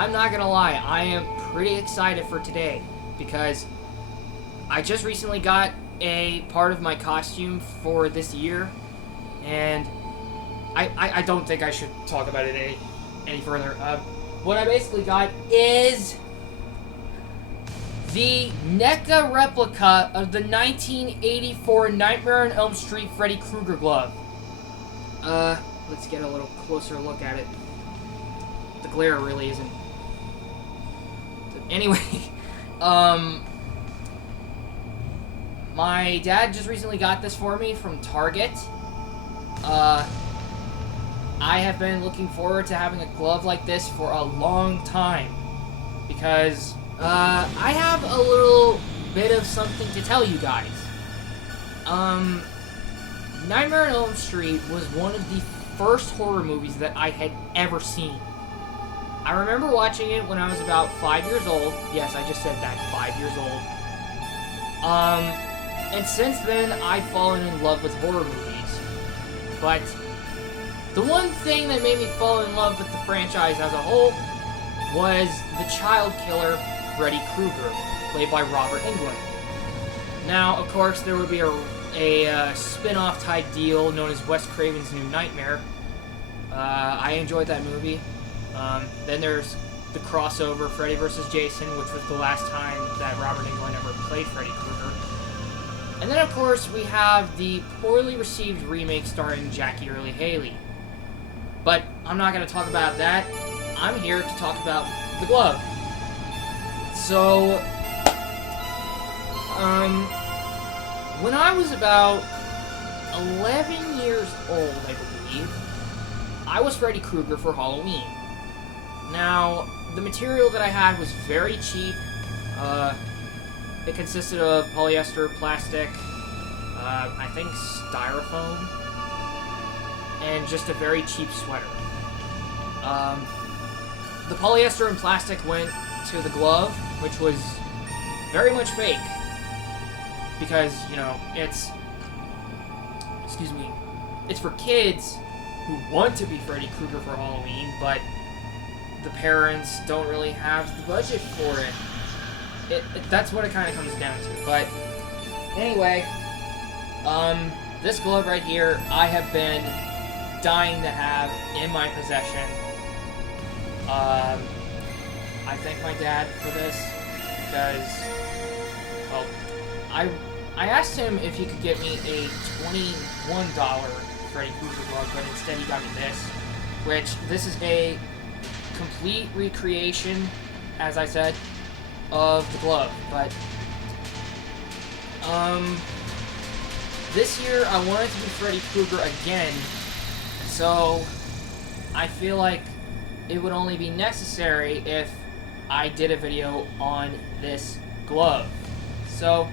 I'm not gonna lie, I am pretty excited for today because I just recently got a part of my costume for this year, and I don't think I should talk about it any further. What I basically got is the NECA replica of the 1984 Nightmare on Elm Street Freddy Krueger glove. Let's get a little closer look at it. The glare really isn't. Anyway, my dad just recently got this for me from Target. I have been looking forward to having a glove like this for a long time because I have a little bit of something to tell you guys. Nightmare on Elm Street was one of the first horror movies that I had ever seen. I remember watching it when I was about 5 years old. Yes, I just said that, 5 years old. And since then, I've fallen in love with horror movies. But the one thing that made me fall in love with the franchise as a whole was the child killer, Freddy Krueger, played by Robert Englund. Now, of course, there would be a spin-off type deal known as Wes Craven's New Nightmare. I enjoyed that movie. Then there's the crossover Freddy vs. Jason, which was the last time that Robert Englund ever played Freddy Krueger. And then, of course, we have the poorly received remake starring Jackie Earle Haley. But I'm not going to talk about that. I'm here to talk about the glove. So, when I was about 11 years old, I believe, I was Freddy Krueger for Halloween. Now, the material that I had was very cheap. It consisted of polyester, plastic, I think styrofoam, and just a very cheap sweater. The polyester and plastic went to the glove, which was very much fake. Because, you know, it's for kids who want to be Freddy Krueger for Halloween, but the parents don't really have the budget for it. That's what it kind of comes down to. But anyway, this glove right here, I have been dying to have in my possession. I thank my dad for this because, well, I asked him if he could get me a $21 Freddy Krueger glove, but instead he got me this, this is a complete recreation, as I said, of the glove. But this year I wanted to be Freddy Krueger again, so I feel like it would only be necessary if I did a video on this glove. So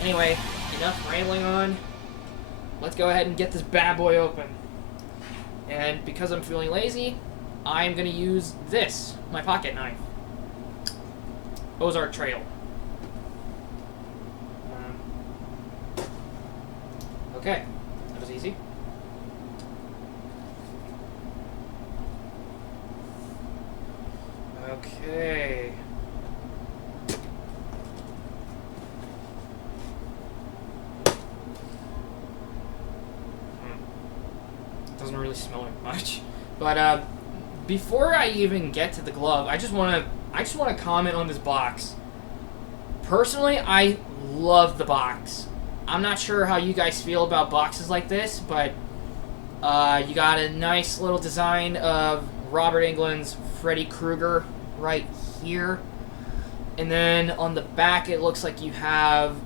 anyway, enough rambling on. Let's go ahead and get this bad boy open. And because I'm feeling lazy, I'm going to use this, my pocket knife. Ozark Trail. Okay, that was easy. Okay. Doesn't really smell like much, but before I even get to the glove, I just want to comment on this box. Personally, I love the box. I'm not sure how you guys feel about boxes like this, but you got a nice little design of Robert Englund's Freddy Krueger right here, and then on the back it looks like you have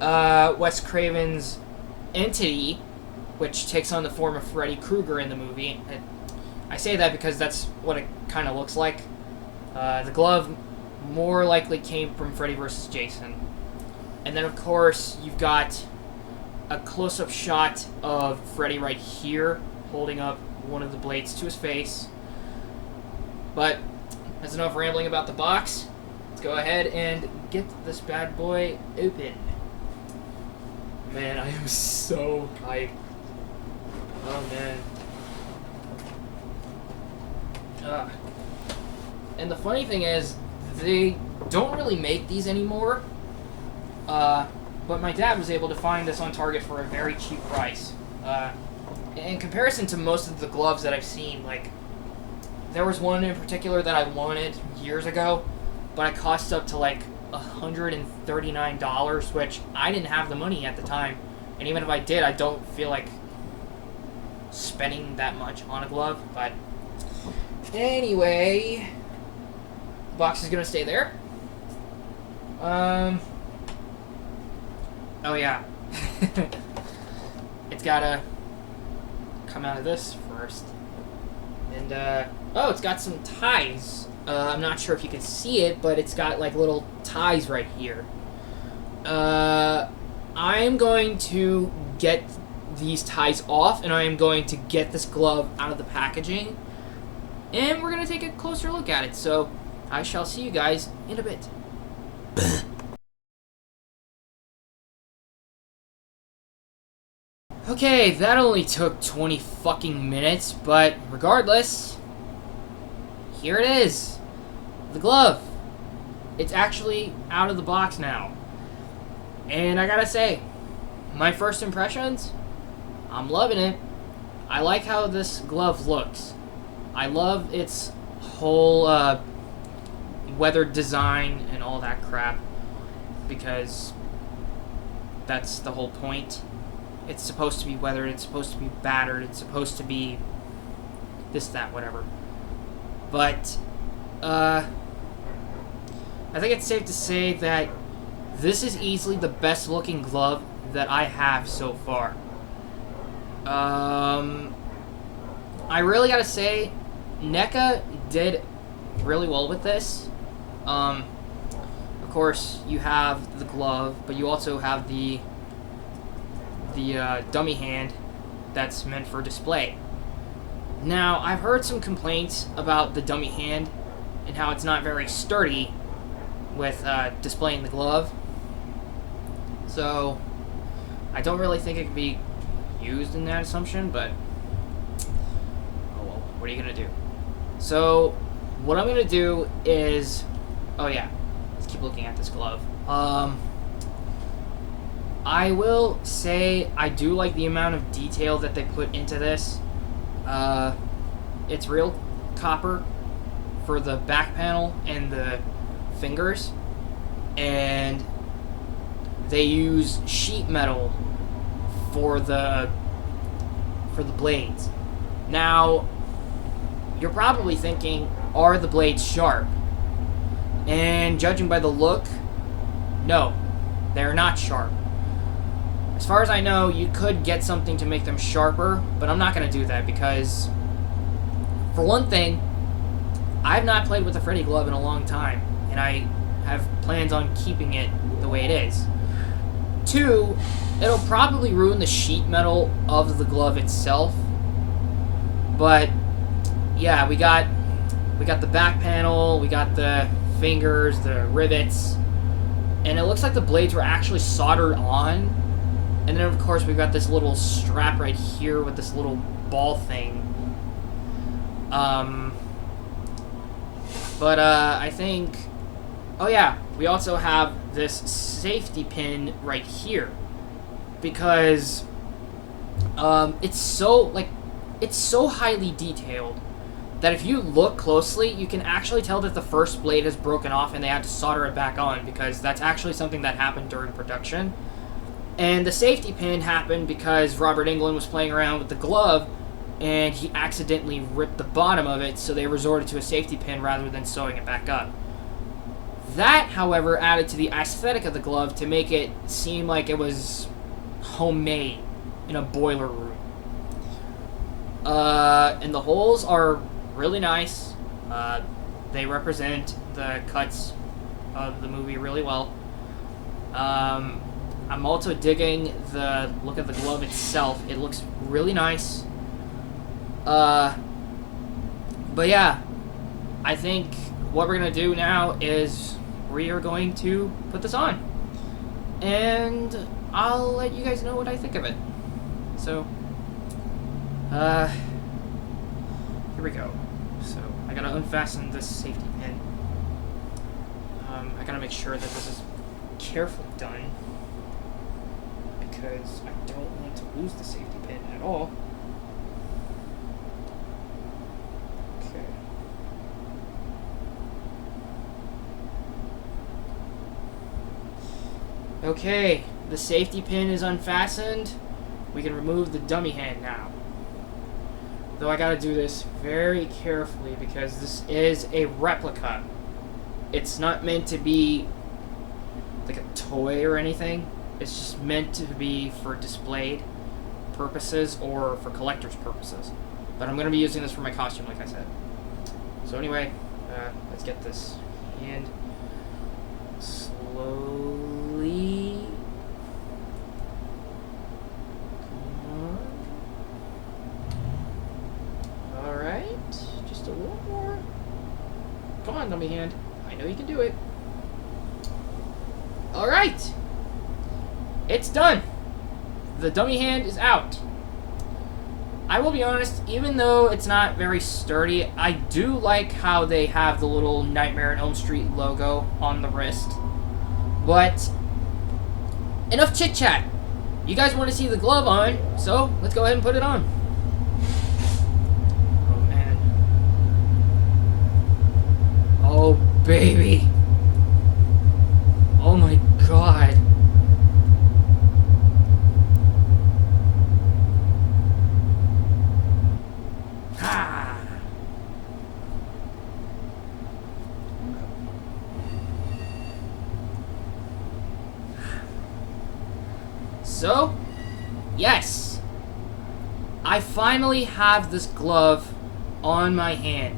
Wes Craven's entity, which takes on the form of Freddy Krueger in the movie. I say that because that's what it kind of looks like. The glove more likely came from Freddy vs. Jason. And then, of course, you've got a close-up shot of Freddy right here, holding up one of the blades to his face. But that's enough rambling about the box. Let's go ahead and get this bad boy open. Man, I am so hyped. Oh, man. And the funny thing is, they don't really make these anymore. But my dad was able to find this on Target for a very cheap price. In comparison to most of the gloves that I've seen, like, there was one in particular that I wanted years ago, but it cost up to like $139, which I didn't have the money at the time. And even if I did, I don't feel like spending that much on a glove. But anyway, the box is gonna stay there. Oh yeah. It's gotta come out of this first. And oh, it's got some ties. I'm not sure if you can see it, but it's got like little ties right here. I'm going to get these ties off, and I am going to get this glove out of the packaging, and we're going to take a closer look at it. So I shall see you guys in a bit. Okay, that only took 20 fucking minutes, but regardless, here it is. The glove. It's actually out of the box now. And I gotta say, my first impressions, I'm loving it. I like how this glove looks. I love its whole weathered design and all that crap, because that's the whole point. It's supposed to be weathered, it's supposed to be battered, it's supposed to be this, that, whatever. But, I think it's safe to say that this is easily the best looking glove that I have so far. I really gotta say, NECA did really well with this. Of course, you have the glove, but you also have the dummy hand that's meant for display. Now, I've heard some complaints about the dummy hand and how it's not very sturdy with displaying the glove. So, I don't really think it could be used in that assumption, but oh well, what are you gonna do? So, what I'm gonna do is, oh yeah, let's keep looking at this glove. I will say I do like the amount of detail that they put into this. It's real copper for the back panel and the fingers, and they use sheet metal for the blades. Now, you're probably thinking, are the blades sharp? And judging by the look, no, they're not sharp. As far as I know, you could get something to make them sharper, but I'm not going to do that because, for one thing, I've not played with a Freddy glove in a long time, and I have plans on keeping it the way it is. Two, it'll probably ruin the sheet metal of the glove itself. But yeah, we got the back panel, we got the fingers, the rivets, and it looks like the blades were actually soldered on. And then, of course, we've got this little strap right here with this little ball thing. But I think... Oh, yeah. We also have this safety pin right here. Because it's so highly detailed that if you look closely, you can actually tell that the first blade is broken off and they had to solder it back on, because that's actually something that happened during production. And the safety pin happened because Robert Englund was playing around with the glove and he accidentally ripped the bottom of it, so they resorted to a safety pin rather than sewing it back up. That, however, added to the aesthetic of the glove to make it seem like it was homemade in a boiler room. And the holes are really nice. They represent the cuts of the movie really well. I'm also digging the look of the glove itself. It looks really nice. But yeah, I think what we're going to do now is we are going to put this on. And I'll let you guys know what I think of it. So, here we go. So, I gotta unfasten this safety pin. gotta make sure that this is carefully done, because I don't want to lose the safety pin at all. Okay, the safety pin is unfastened. We can remove the dummy hand now. Though I gotta do this very carefully because this is a replica. It's not meant to be like a toy or anything. It's just meant to be for displayed purposes or for collector's purposes. But I'm gonna be using this for my costume, like I said. So anyway, let's get this hand slowly. Come on. Alright, just a little more. Come on, dummy hand. I know you can do it. Alright! It's done! The dummy hand is out. I will be honest, even though it's not very sturdy, I do like how they have the little Nightmare on Elm Street logo on the wrist. But, enough chit-chat. You guys want to see the glove on, so let's go ahead and put it on. Oh, man. Oh, baby. Oh, my God. So, yes, I finally have this glove on my hand.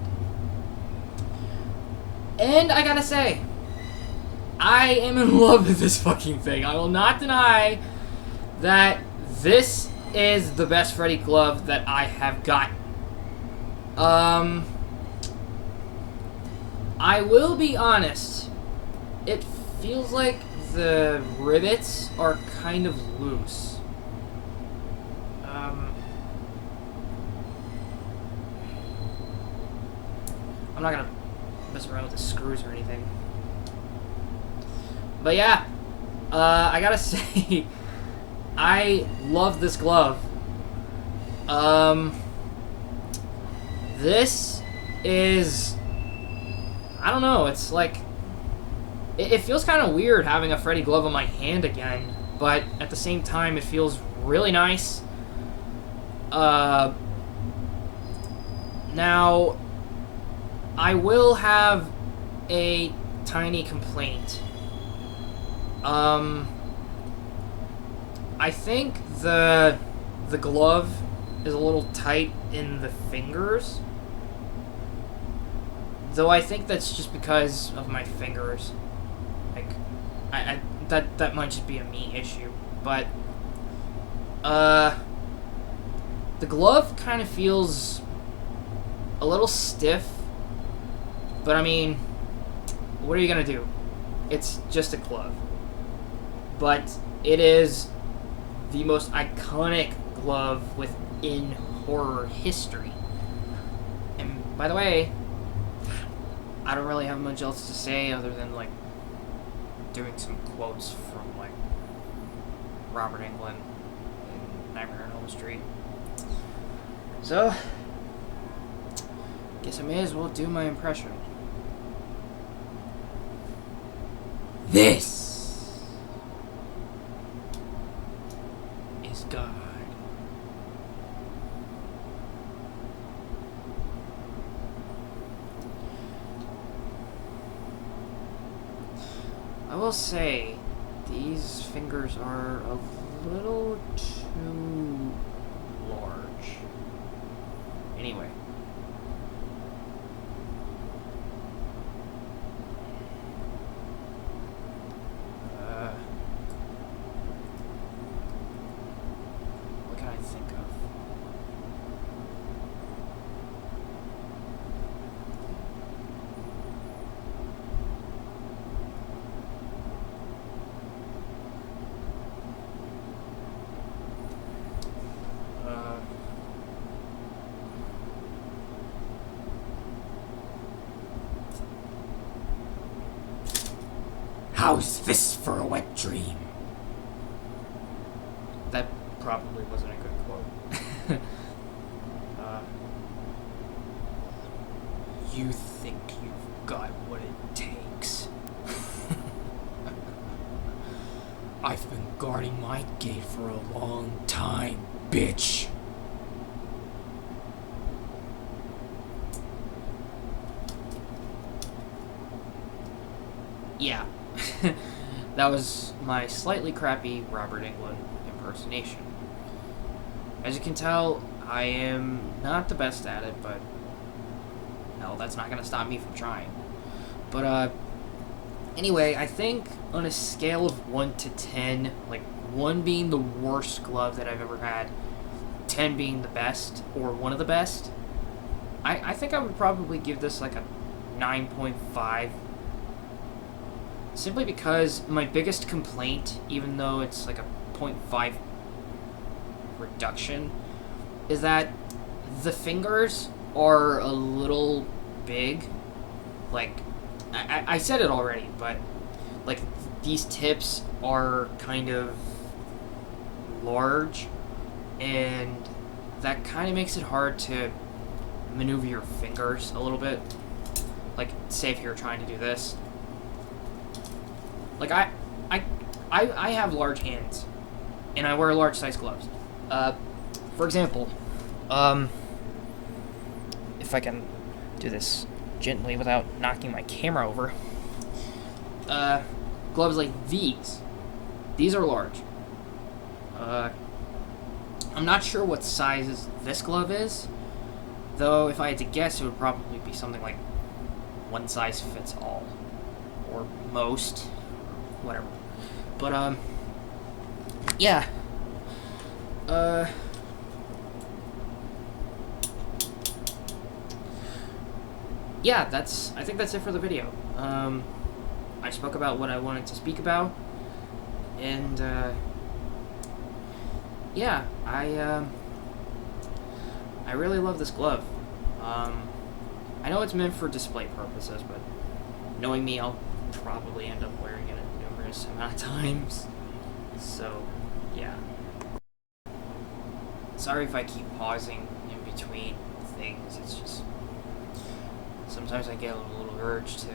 And I gotta say, I am in love with this fucking thing. I will not deny that this is the best Freddy glove that I have gotten. I will be honest, it feels like the rivets are kind of loose. I'm not gonna mess around with the screws or anything. But yeah, I gotta say, I love this glove. This is, I don't know, it's like, it feels kind of weird having a Freddy glove on my hand again, but at the same time, it feels really nice. Now, I will have a tiny complaint. I think the glove is a little tight in the fingers. Though I think that's just because of my fingers. Like, that might just be a me issue. But, the glove kind of feels a little stiff. But I mean, what are you gonna do? It's just a glove. But it is the most iconic glove within horror history. And by the way, I don't really have much else to say other than, like, doing some quotes from, like, Robert Englund in Nightmare on Elm Street. So, guess I may as well do my impression. This is God. I will say, these fingers are a little too large. Anyway. What can I think of? How's this for a wet dream? That probably wasn't a good quote. You think you've got what it takes? I've been guarding my gate for a long time, bitch. Yeah. That was my slightly crappy Robert Englund impersonation. As you can tell, I am not the best at it, but hell, that's not gonna stop me from trying. But anyway, I think on a scale of 1 to 10, like 1 being the worst glove that I've ever had, 10 being the best or one of the best, I think I would probably give this like a 9.5. Simply because my biggest complaint, even though it's like a 0.5 reduction, is that the fingers are a little big. Like, I said it already, but like these tips are kind of large, and that kind of makes it hard to maneuver your fingers a little bit. Like, say if you're trying to do this. Like, I have large hands, and I wear large size gloves. For example, if I can do this gently without knocking my camera over, gloves like these are large. I'm not sure what size this glove is, though if I had to guess, it would probably be something like one size fits all, or most. Whatever. But, yeah. Yeah, I think that's it for the video. I spoke about what I wanted to speak about, and, yeah, I really love this glove. I know it's meant for display purposes, but knowing me, I'll probably end up wearing it a numerous amount of times. So, yeah. Sorry if I keep pausing in between things. It's just sometimes I get a little urge to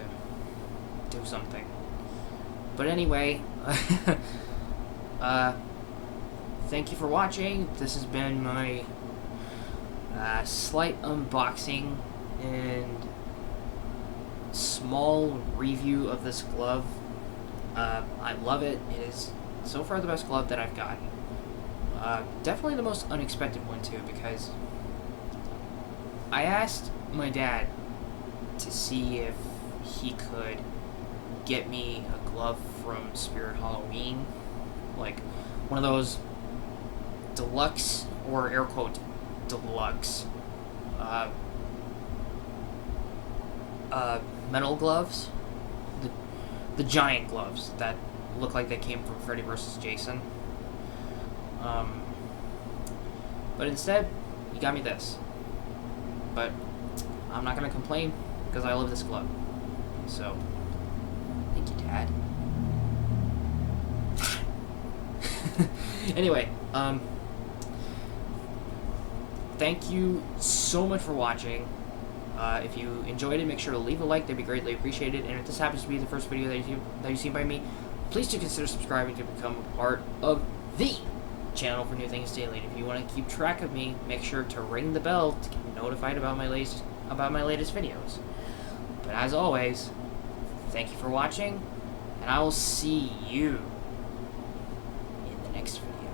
do something. But anyway, thank you for watching. This has been my slight unboxing and small review of this glove. I love it. It is so far the best glove that I've got. Definitely the most unexpected one too, because I asked my dad to see if he could get me a glove from Spirit Halloween, like one of those deluxe, or air quote deluxe, metal gloves, the giant gloves that look like they came from Freddy vs. Jason. But instead, he got me this. But I'm not gonna complain because I love this glove. So, thank you, Dad. Anyway, thank you so much for watching. If you enjoyed it, make sure to leave a like. That'd be greatly appreciated. And if this happens to be the first video that you've seen by me, please do consider subscribing to become a part of the channel for new things daily. And if you want to keep track of me, make sure to ring the bell to get notified about my latest videos. But as always, thank you for watching, and I will see you in the next video.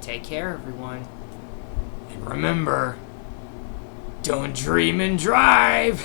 Take care, everyone. And remember, don't dream and drive!